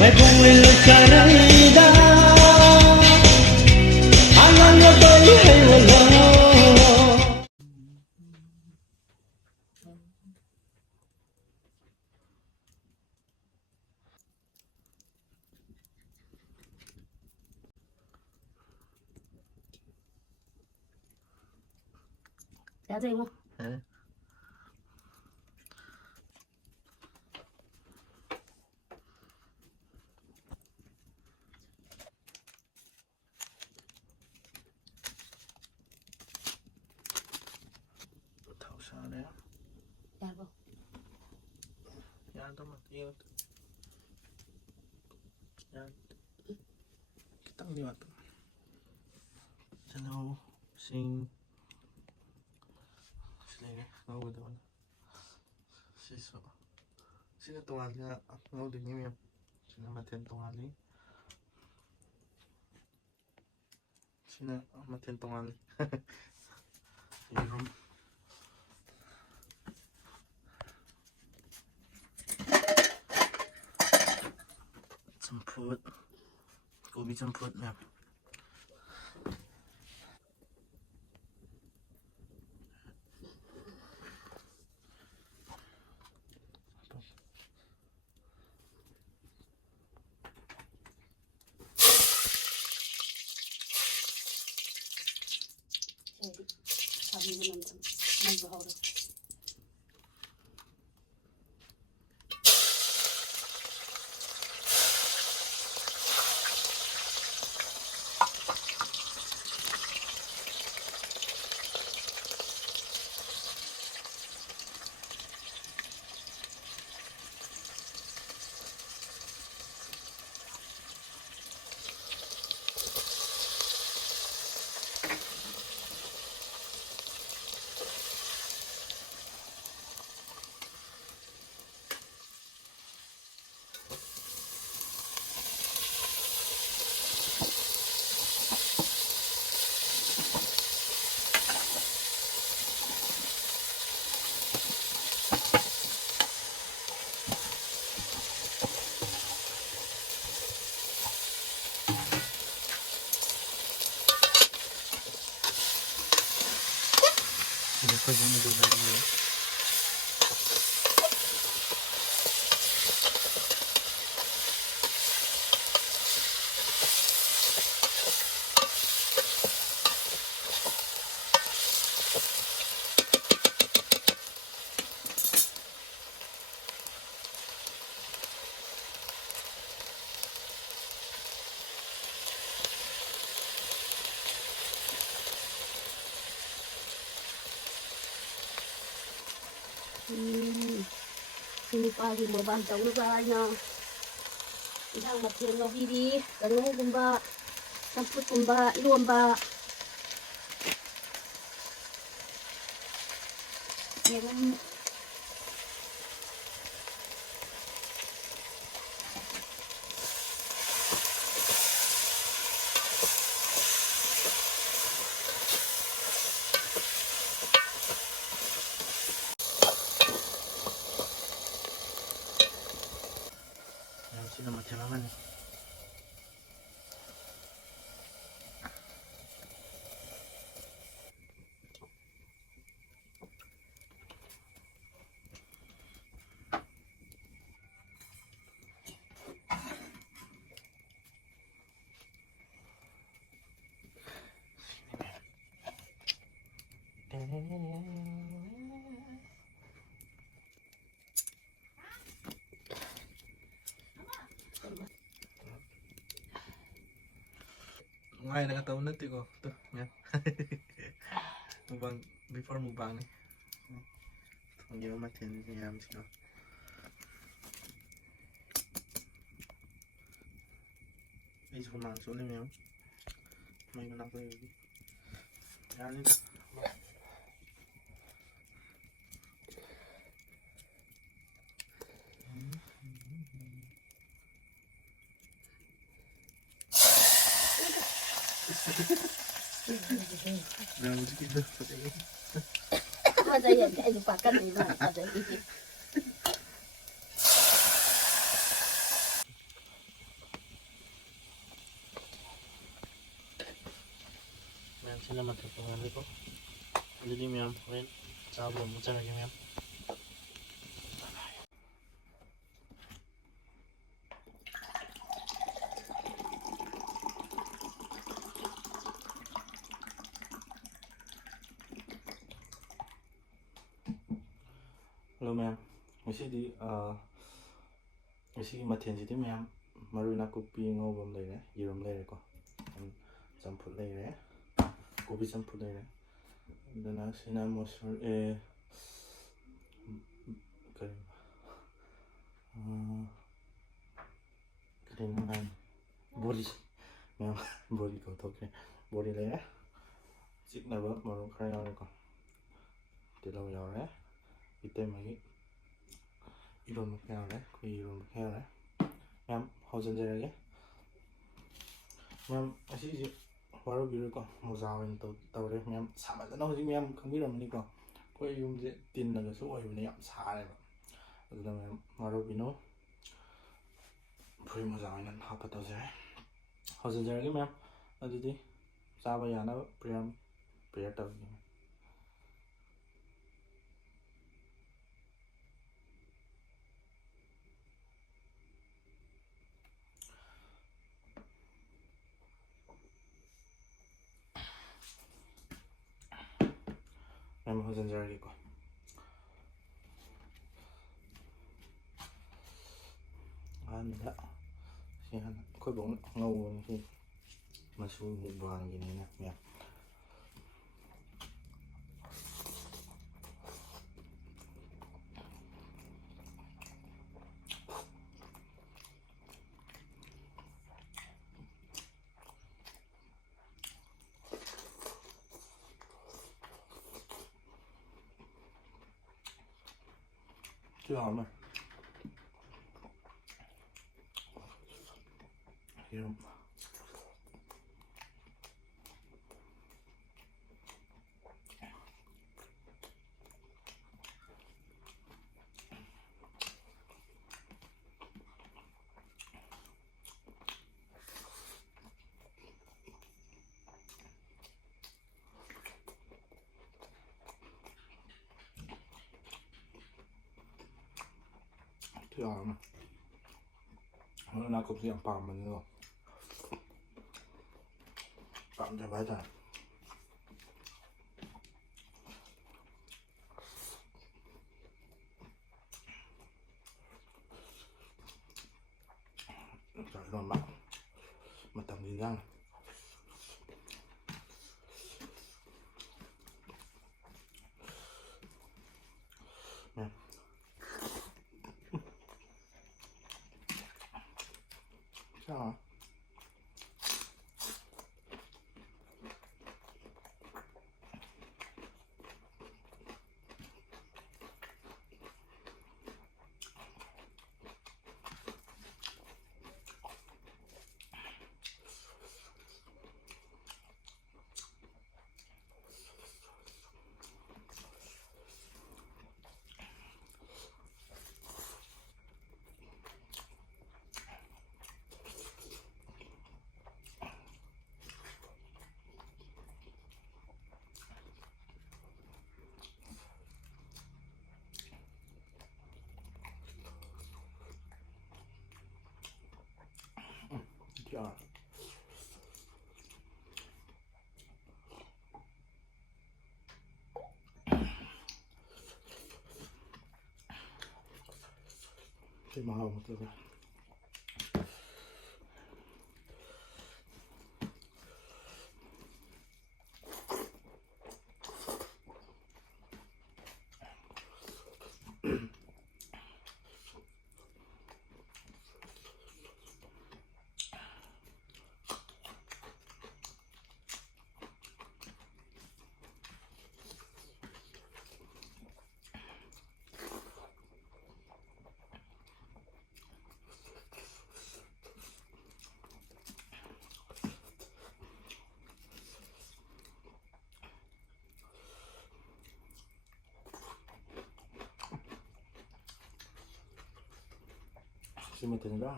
May bumili ka ng ida, alam mo ba'y ay wala. Dati mo. Tahu sana ya. Yan po. Yan teman, ingat. Yan. Kita lihat. Sana sing. Sila ngau betul. Siso. Sila tungal nga ngau din niyo. Sila maten tungali. Sila maten tungali. Irom. Jemput, Kobe jemput map. Jadi, kami menonton berhoror. Ini kau jangan dulu lagi. Sini pagi berbantau negaranya. Yang makin lebih kalau gumba, campur gumba, iwamba. Yang Sila macam apa nih? Ngayon nakataon na ko. Ito, yan. Mukbang, before mukbang nih. Ang gawin matin niya sila. Ay, sumaso na yun. May manak na yun. Yan ito. Dalam segitu seperti ini. ada yang kayak lupakan ini ada ini. ꯁꯤꯅ ꯃꯊꯛ ꯇꯣꯡꯍꯜꯂꯤꯀꯣ ꯑꯗꯨꯗꯤ ꯃꯌꯥꯝ ꯍꯣꯔꯦꯟ ꯆꯥꯕ ꯑꯃꯨꯛ ꯆꯠꯂꯒꯦ ꯃꯌꯥꯝ hello ꯃꯌꯥꯝ ꯉꯁꯤꯗꯤ ꯉꯁꯤꯒꯤ ꯃꯊꯦꯜꯁꯤꯗꯤ ꯃꯌꯥꯝ ꯃꯔꯣꯏ ꯅꯥꯀꯨꯞꯄꯤ ꯉꯧꯕ ꯑꯃ ꯂꯩꯔꯦ ꯌꯦꯔꯨꯝ ꯂꯩꯔꯦꯀꯣ ꯆꯝꯐꯨꯠ ꯂꯩꯔꯦ ꯀꯣꯕꯤ ꯆꯝꯐꯨꯠ ꯂꯩꯔꯦ ꯑꯗꯨꯅ ꯁꯤꯅ ꯃꯣꯁꯨꯔ ꯀꯔꯤ ꯀꯔꯤꯅꯣ ꯍꯥꯏ ꯕꯣꯔꯤ ꯃꯌꯥꯝ ꯕꯣꯔꯤ ꯀꯧꯊꯣꯛꯈ꯭ꯔꯦ ꯕꯣꯔꯤ ꯂꯩꯔꯦ ꯆꯤꯛꯅꯕ ꯃꯣꯔꯣꯛ ꯈꯔ ꯌꯥꯎꯔꯦꯀꯣ ꯇꯤꯜꯍꯧ ꯌꯥꯎꯔꯦ ꯏꯇꯩꯃꯒꯤ 이런 해야래 그 이런 해야래 그냥 허전제하게 그냥 아시지 바로 비를까 모자원 또 떠오래 그냥 사마잖아 혹시 그냥 감기라니까 거의 이제 뛴다고서 오이분이 ям 사래요 그다음에 바로 비노 불 모자원은 하파도세 허전제하게 그냥 어디지 사바야나 그냥 베었다 em 허전제하게고 아니다 시간 거의 뭐 나오는 게 맛이 뭐 하는 게 있네 그냥 좋아하면 이런 좋아하면 나 그것도 양파 안 먹는 거 깜짝 맞아 이런 맛 담긴장 자 야. 실망하고 못 들어. Xin mình tìm ra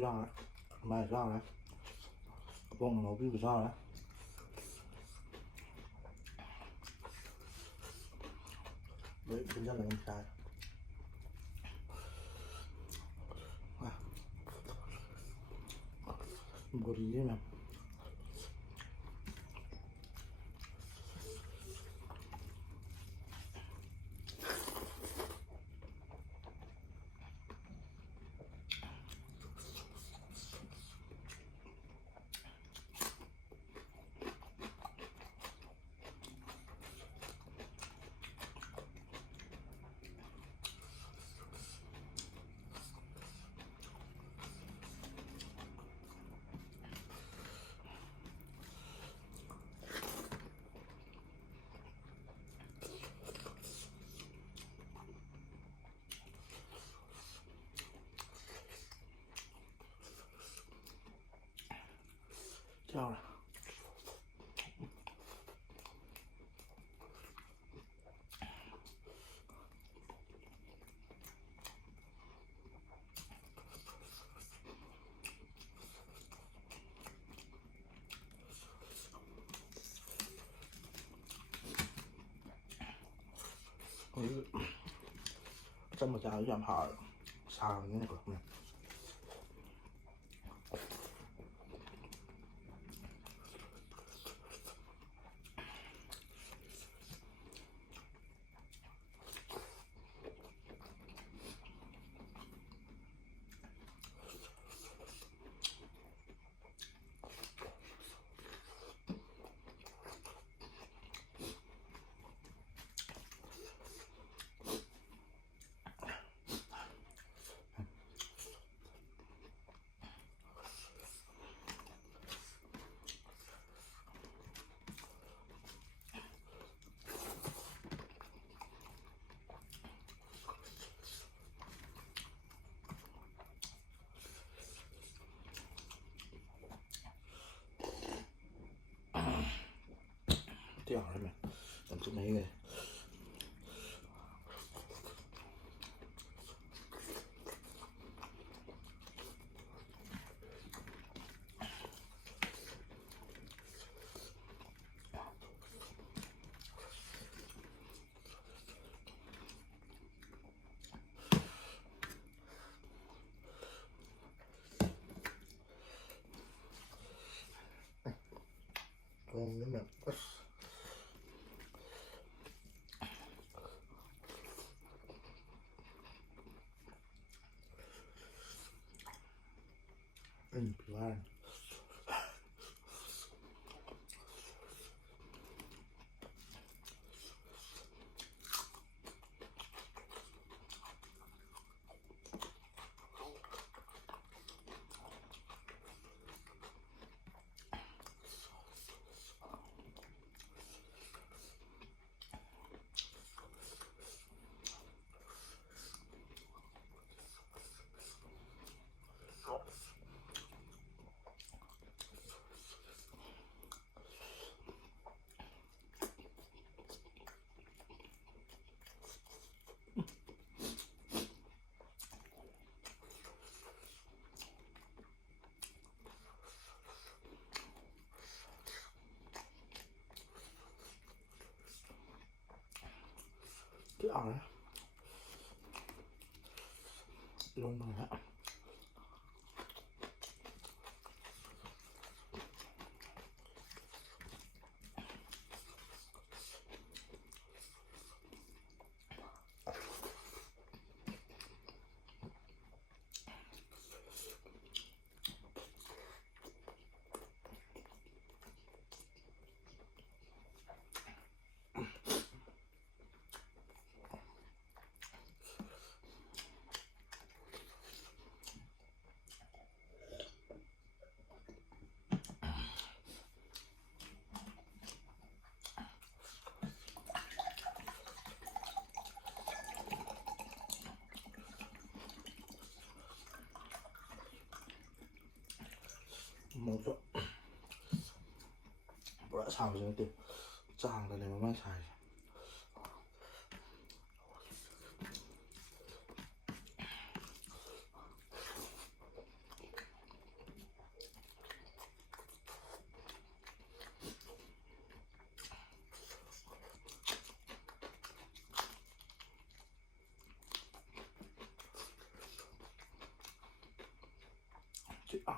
ra đấy mai ra đấy bông nó bị ra đấy คุณจะอะไรกันชายบดีใช่ไหมเจ้าละ这么家养跑杀了那个这样了没？怎么就没个？你们。皮外。cái ở đó luôn rồi hả một chỗ đã xào rồi tiền chàng là này mà xài Chứ hả?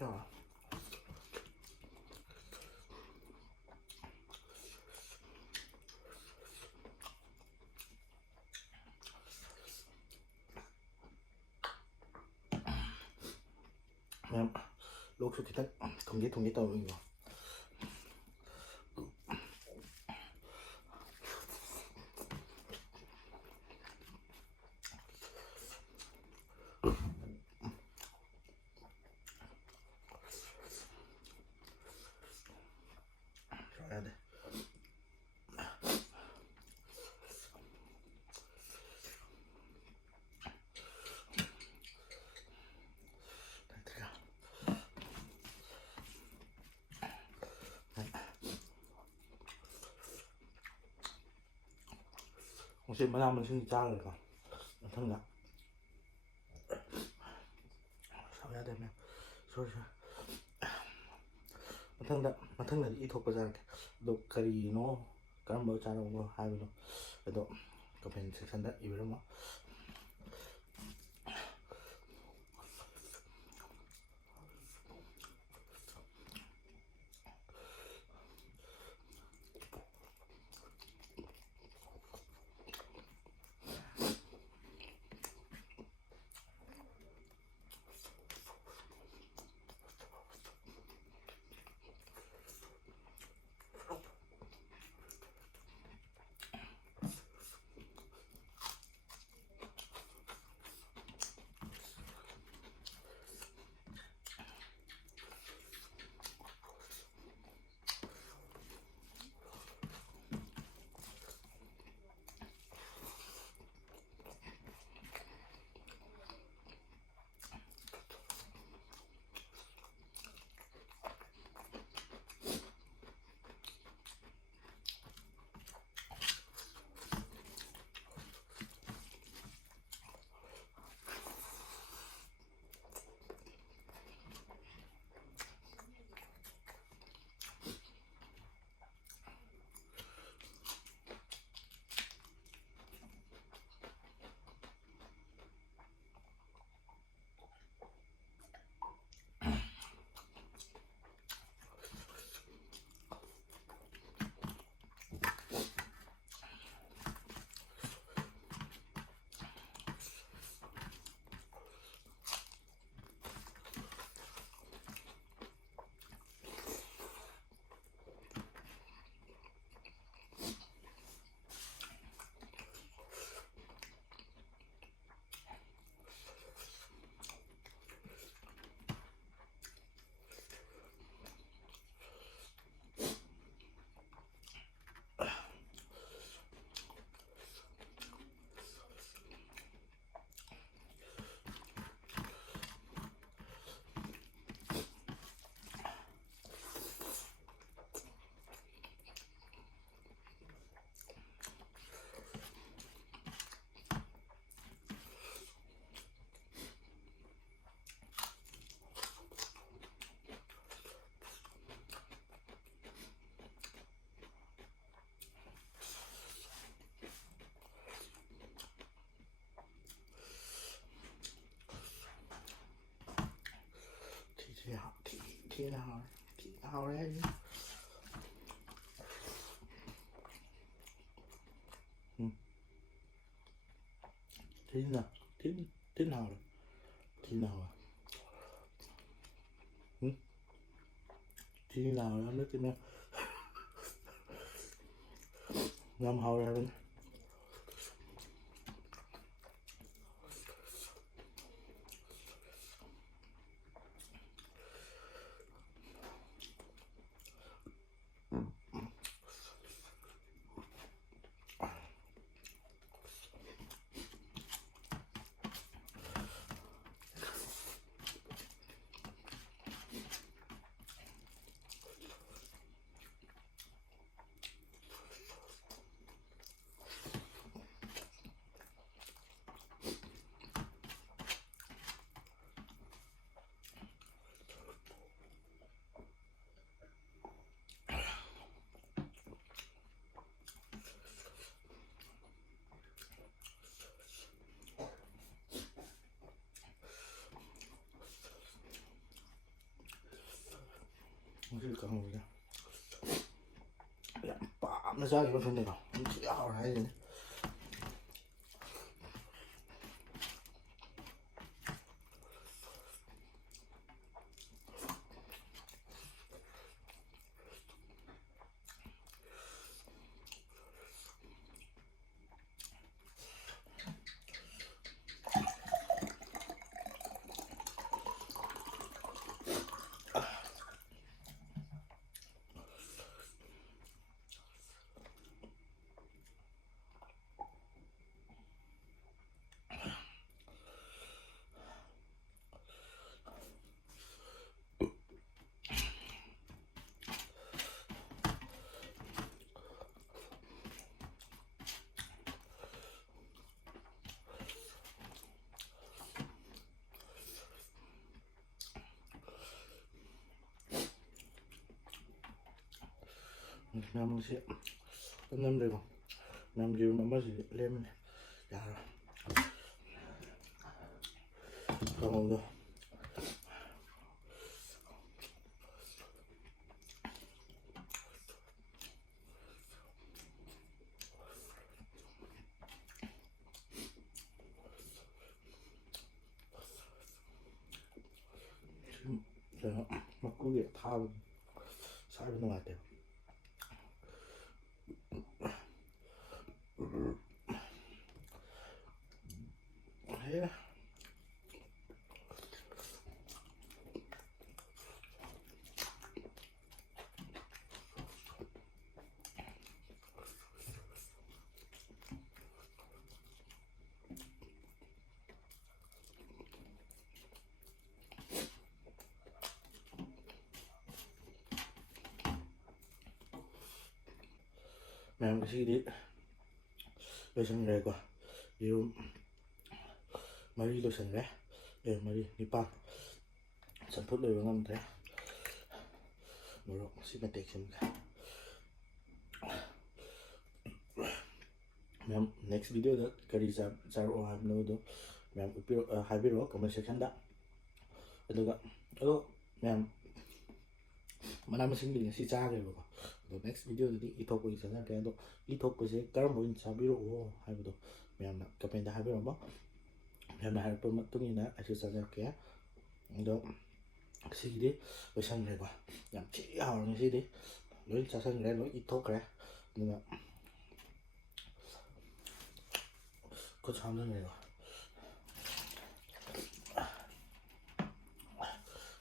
Thế hả? Em lúc trước thì tất không biết tao mình rồi. Rồi đây. Xin bữa nào mình xin cha rồi còn thân là sao ra đây em sorry thân là ít thuộc vào ra 너 그리노 그런 뭐 자는 거 하면 그래도 그편 сек션다 이거를 뭐 thì hào đấy thế nào thế thế nào rồi thế nào à Thì nào em nước tim em ngâm hầu ra bên cái con người đó nó ra thì nó không được đâu nó chỉ ảo hay gì nam sẽ nam đây không nam kêu nó mới lên dạ không đâu rồi nó có việc thao sai bên ngoài được thế làm cái gì đấy tôi sang đây qua yêu mari tôi sang đấy mari nipa sản xuất đời ngâm thế một lúc xin mình xem ma'am next video đó kari zaro have no do ma'am upiro habiro comment section da aduga ma'am mana masing din si cha ge ba the next video di ithok ko isana ke do ithok ko se karam boin sabiro o haibo ma'am na comment da habiro ba ma'am na harpo matung ina asu sa ke do si di ko sang re ba yam chi hao ni si di loi cha sang re loi ithok re nhưng có chăm nữa này rồi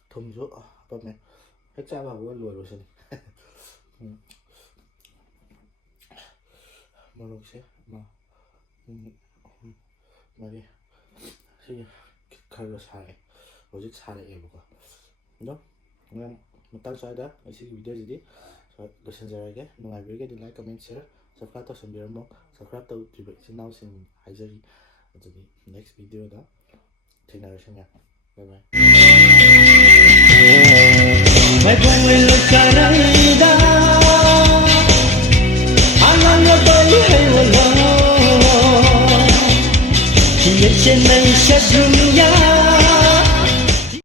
thông rỡ bắp này hết cha vào cái lùi rồi xin mà lúc sẽ mà đi thì khai ra sai rồi just sai em một đó nên một tăng sai đó ở cái video gì đi rồi được xem rồi cái ngoài video cái like comment share subscribe to xem video subscribe to thì vậy xin nào xin hãy chơi ở next video đó thì nào xem nha bye bye Mai con người carayda Anang yo tôi hay wala Thì trên này sẽ dunya